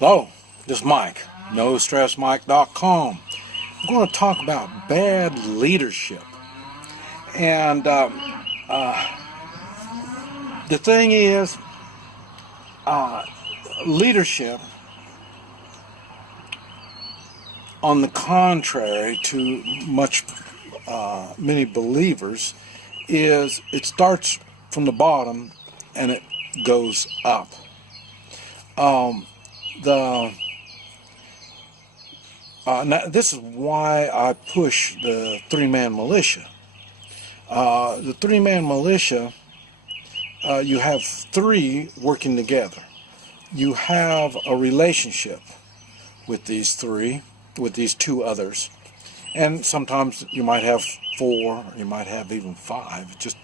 Hello, this is Mike, NoStressMike.com. I'm going to talk about bad leadership. And the thing is, leadership, on the contrary to many believers, is it starts from the bottom and it goes up. Now this is why I push the three-man militia. The three-man militia, you have three working together. You have a relationship with these three, with these two others, and sometimes you might have four, you might have even five, just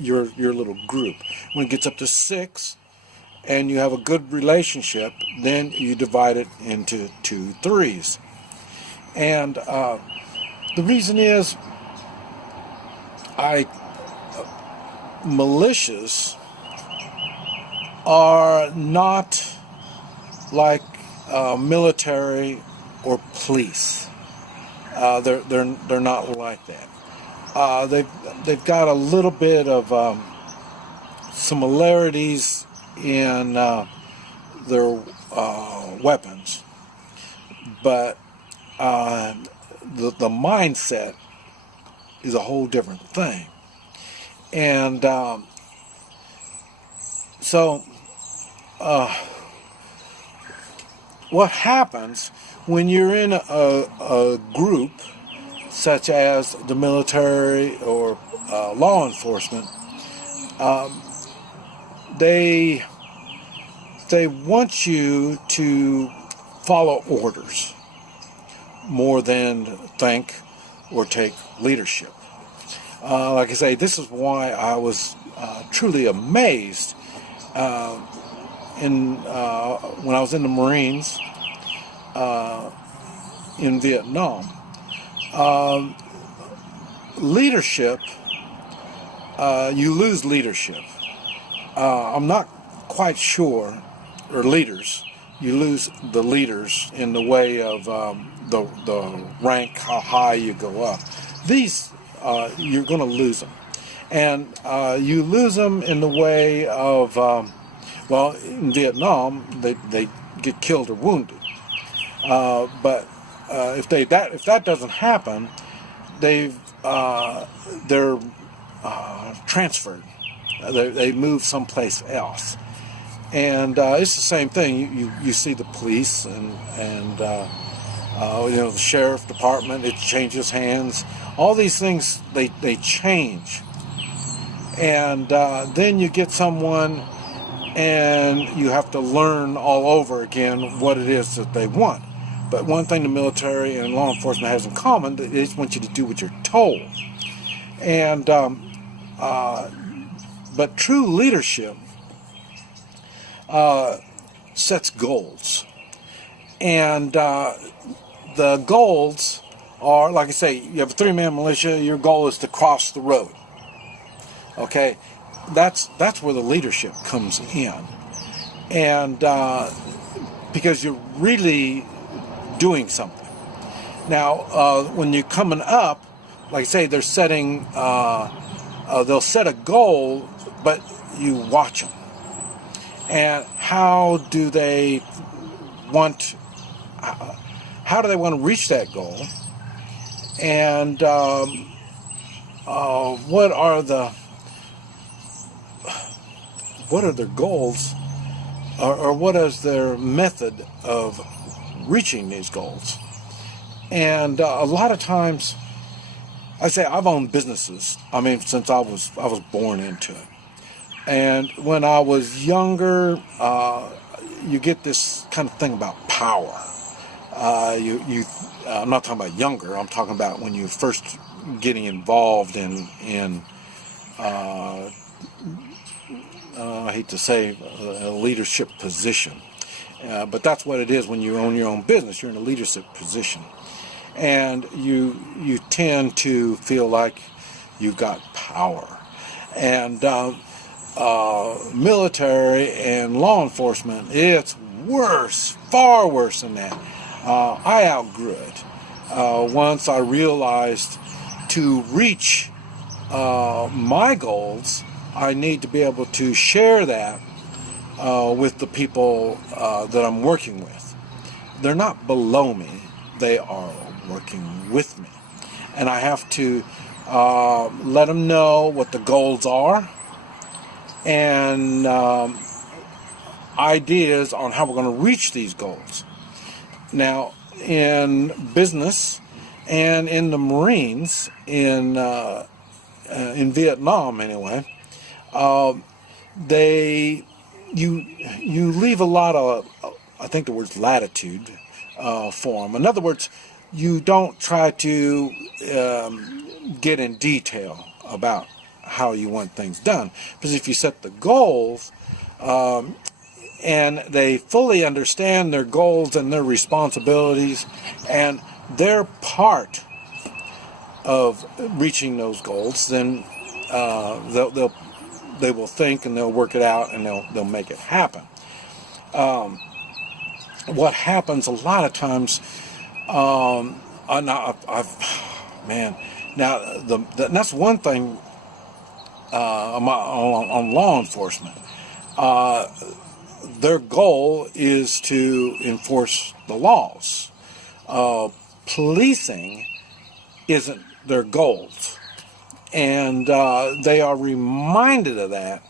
your little group. When it gets up to six, and you have a good relationship, then you divide it into 2 threes. And the reason is, militias are not like military or police. They're not like that. They've got a little bit of similarities in their weapons, but the mindset is a whole different thing. And so what happens when you're in a group such as the military or law enforcement, they want you to follow orders more than think or take leadership. Like I say, this is why I was truly amazed when I was in the Marines in Vietnam. Leadership, you lose leadership. I'm not quite sure, or leaders, you lose the leaders in the way of the rank, how high you go up. These, you're going to lose them. And you lose them in the way of, well, in Vietnam, they get killed or wounded. But if that doesn't happen, they're transferred. They move someplace else, and it's the same thing. You see the police and the sheriff department. It changes hands. All these things they change, and then you get someone, and you have to learn all over again what it is that they want. But one thing the military and law enforcement has in common, they just want you to do what you're told. And but true leadership sets goals. And the goals are, like I say, you have a three-man militia, your goal is to cross the road. Okay? That's where the leadership comes in. And because you're really doing something. Now, when you're coming up, like I say, they're setting, they'll set a goal, but you watch them. And how do they want to reach that goal? And what are their goals, or what is their method of reaching these goals? And a lot of times, I say I've owned businesses. I mean, since I was born into it. And when I was younger, you get this kind of thing about power. I'm not talking about younger. I'm talking about when you're first getting involved in I hate to say a leadership position, but that's what it is when you own your own business. You're in a leadership position, and you tend to feel like you've got power. And military and law enforcement, it's worse, far worse than that. I outgrew it. Once I realized to reach my goals, I need to be able to share that with the people that I'm working with. They're not below me, they are working with me. And I have to let them know what the goals are and ideas on how we're going to reach these goals. Now, in business and in the Marines, in Vietnam anyway, you leave a lot of, I think the word's latitude for them. In other words, you don't try to get in detail about how you want things done, because if you set the goals and they fully understand their goals and their responsibilities and their part of reaching those goals, then they will think and they'll work it out and they'll make it happen. What happens a lot of times, that's one thing on law enforcement. Their goal is to enforce the laws. Policing isn't their goals, and they are reminded of that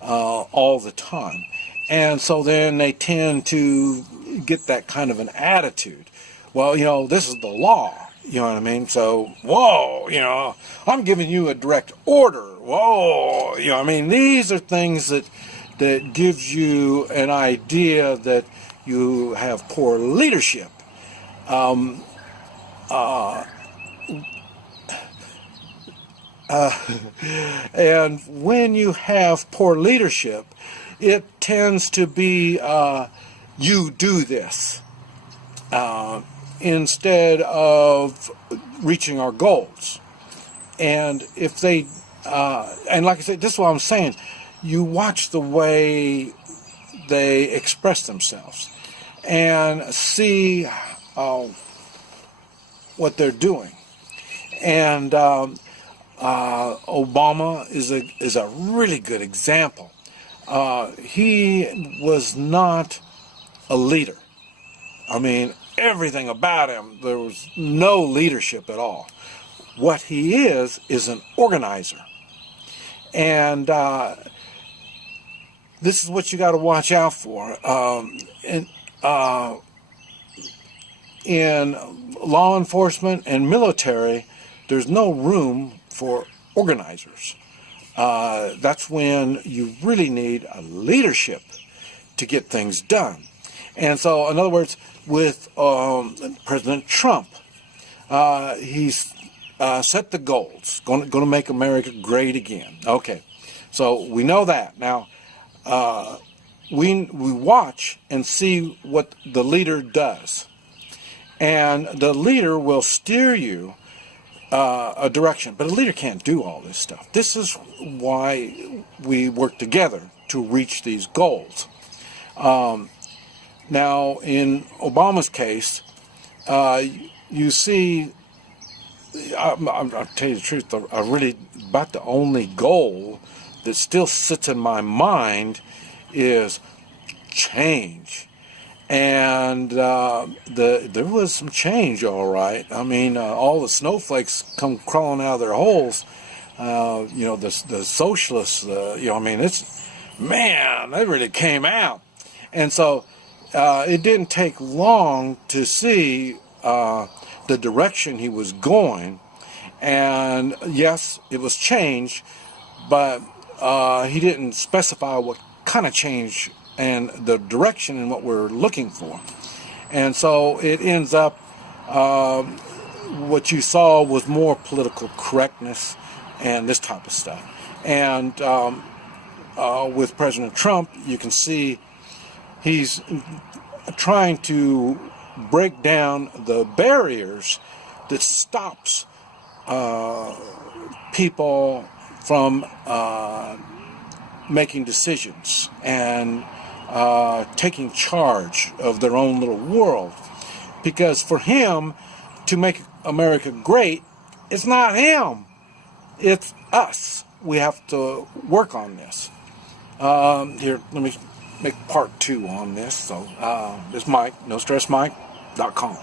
all the time. And so then they tend to get that kind of an attitude. Well, this is the law. You know what I mean? So, whoa, I'm giving you a direct order. Whoa, I mean, these are things that gives you an idea that you have poor leadership. And when you have poor leadership, it tends to be you do this instead of reaching our goals. And if they, and like I said, this is what I'm saying, you watch the way they express themselves and see what they're doing. And Obama is a really good example. He was not a leader. I mean, everything about him, there was no leadership at all. What he is an organizer. And this is what you got to watch out for. In law enforcement and military, there's no room for organizers. That's when you really need a leadership to get things done. And so, in other words, with President Trump, he's set the goals, going to make America great again. Okay, so we know that. Now, we watch and see what the leader does. And the leader will steer you a direction. But a leader can't do all this stuff. This is why we work together to reach these goals. Now, in Obama's case, you see, I'll tell you the truth, about the only goal that still sits in my mind is change. And there was some change, all right. I mean, all the snowflakes come crawling out of their holes. The socialists, I mean, they really came out. And so it didn't take long to see the direction he was going. And yes, it was change, but he didn't specify what kind of change and the direction and what we're looking for. And so it ends up, what you saw was more political correctness and this type of stuff. And with President Trump, you can see he's trying to break down the barriers that stops people from making decisions and taking charge of their own little world. Because for him to make America great, it's not him, it's us. We have to work on this. Here, let me make part 2 on this. So, it's Mike, NoStressMike.com.